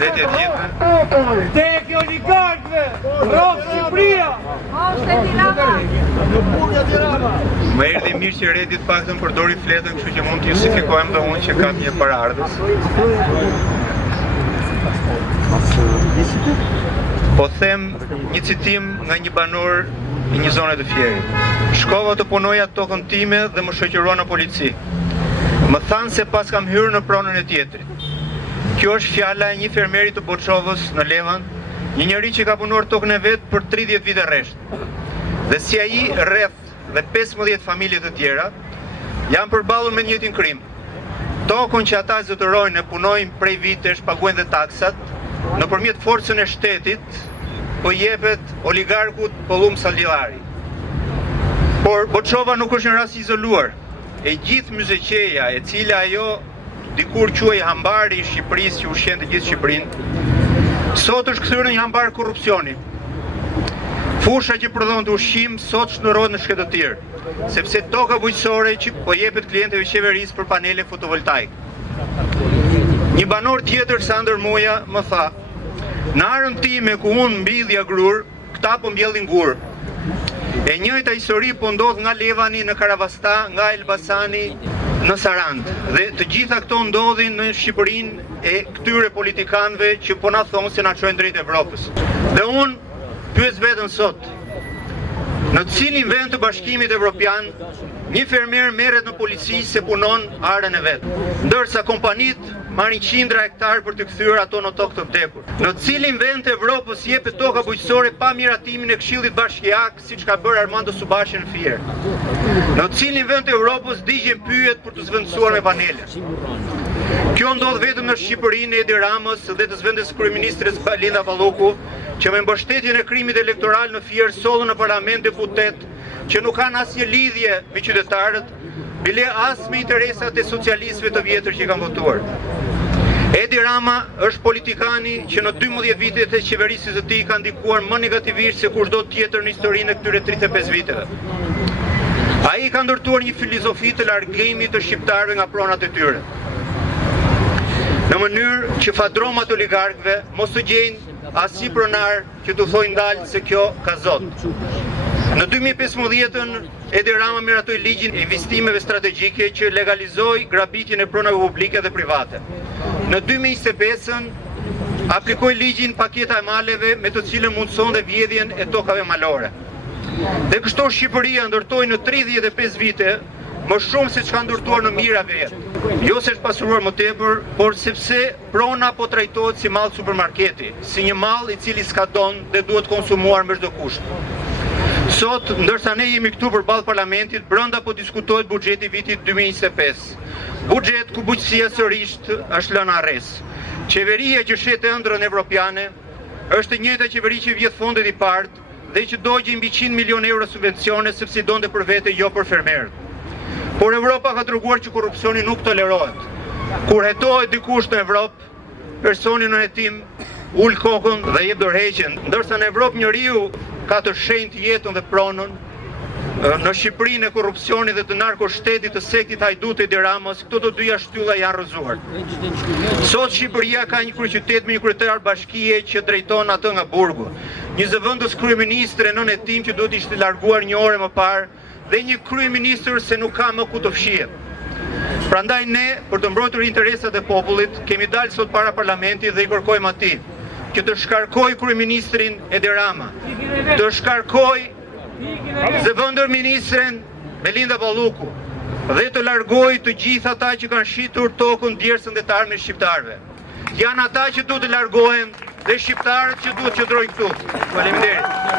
Shëndetje të gjithëve. Vdekje oligarkëve! Rrofë Shqipëria! Më erdhi mirë që Redi të paktën përdori fletën, kështu që mund të justifikojmë dhe unë që kam një paraardhës. Po them një citim nga një banor i një zone të Fierit. Shkova të punoja tokën time dhe më shoqërua në polici. Më thanë se pas kam hyrë në pronën e tjetrit. Kjo është fjala e një fermeri të Boçovës në Levant, një njeri që ka punuar tokën e vet për 30 vite rresht. Dhe si ai rreth dhe 15 familje të tjera janë përballur me njëjtin krim. Tokën që ata zotërojnë e punojnë prej vitesh, paguajnë dhe taksat, nëpërmjet forcën e shtetit, po jepet oligarkut Pollum Saldillari. Por Boçova nuk është një rast i izoluar. E gjithë Myzeqeja, e cila ajo dikur quhej hambari i Shqipërisë që ushqen të gjithë Shqipërinë, sot është kthyer në një hambar korrupsioni. Fusha që prodhon të ushqim sot shndërrohet në shkëndëtir, sepse toka bujqësore që po jepet klientëve qeverisë për panele fotovoltaik. Një banor tjetër, Sander Muja, më tha: "Në arën time ku unë mbillja grur, këta po mbjellin gur." E njëjta histori po ndodh nga Levani në Karavasta, nga Elbasani në Sarand. Dhe të gjitha këto ndodhin në Shqipërinë e këtyre politikanëve që po na thonë se na çojnë drejt Evropës. Dhe unë pyes veten sot, në cilin vend të Bashkimit Evropian një fermer merret në polici se punon arën e vet, ndërsa kompanitë marrin qindra hektar për të kthyer ato në tokë të vdekur. Në cilin vend të Evropës jepet toka bujqësore pa miratimin e Këshillit Bashkiak, siç ka bërë Armando Subashi në Fier? Në cilin vend të Evropës digjen pyet për të zvendësuar me panele? Kjo ndodh vetëm në Shqipërinë e Edi Ramës dhe të zvendes kryeministres Linda Palloku, që me mbështetjen e krimit elektoral në Fier sollën në parlament deputet që nuk kanë asnjë lidhje me qytetarët, bile as me interesat e socialistëve të vjetër që kanë votuar. Edi Rama është politikani që në 12 vitet e qeverisjes së tij ka ndikuar më negativisht se kushdo tjetër në historinë e këtyre 35 viteve. Ai ka ndërtuar një filozofi të largimit të shqiptarëve nga pronat e tyre, në mënyrë që fadromat oligarkëve mos të gjejnë asnjë pronar që të thojë ndalë se kjo ka zot. Në 2015 Edi Rama miratoi ligjin e investimeve strategjike që legalizoi grabitjen e pronave publike dhe private. Në 2025 aplikoi ligjin paketa e maleve me të cilën mundsonte vjedhjen e tokave malore. Dhe kështu Shqipëria ndërtoi në 35 vite më shumë se çka ndërtuar në mira vet. Jo se është pasuruar më tepër, por sepse prona po trajtohet si mall supermarketi, si një mall i cili s'ka don dhe duhet konsumuar me çdo kusht. Sot, ndërsa ne jemi këtu përballë parlamentit, brenda po diskutohet buxheti i vitit 2025. Buxhet ku bujqësia sërish është lënë arres. Qeveria që shet ëndrrën evropiane është e njëjta qeveri që vjedh fondet i parë dhe që dogji mbi 100 milion euro subvencione sepse donte për vete, jo për fermerët. Por Evropa ka treguar që korrupsioni nuk tolerohet. Kur hetohet dikush në Evropë, personi në hetim ul kokën dhe jep dorëheqjen, ndërsa në Evropë njeriu ka të shenjtë jetën dhe pronën. Në Shqipërinë e korrupsionit dhe të narkoshtetit të sektit Hajduti Edi Ramës, këto të dyja shtylla janë rrëzuar. Sot Shqipëria ka një kryeqytet me një kryetar bashkie që drejton atë nga burgu, një zëvendës kryeministre nën hetim që duhet ishte larguar një orë më parë, dhe një kryeministër se nuk ka më ku të fshihet. Prandaj ne, për të mbrojtur interesat e popullit, kemi dalë sot para parlamentit dhe i kërkojmë atij që të shkarkoj kryeministrin Edi Rama, të shkarkoj zëvendër ministren Belinda Palloku dhe të largoj të gjithë ata që kanë shitur tokën djersën dhe të armën e shqiptarëve. Janë ata që duhet të largohen dhe shqiptarët që duhet të qëndrojnë këtu. Faleminderit.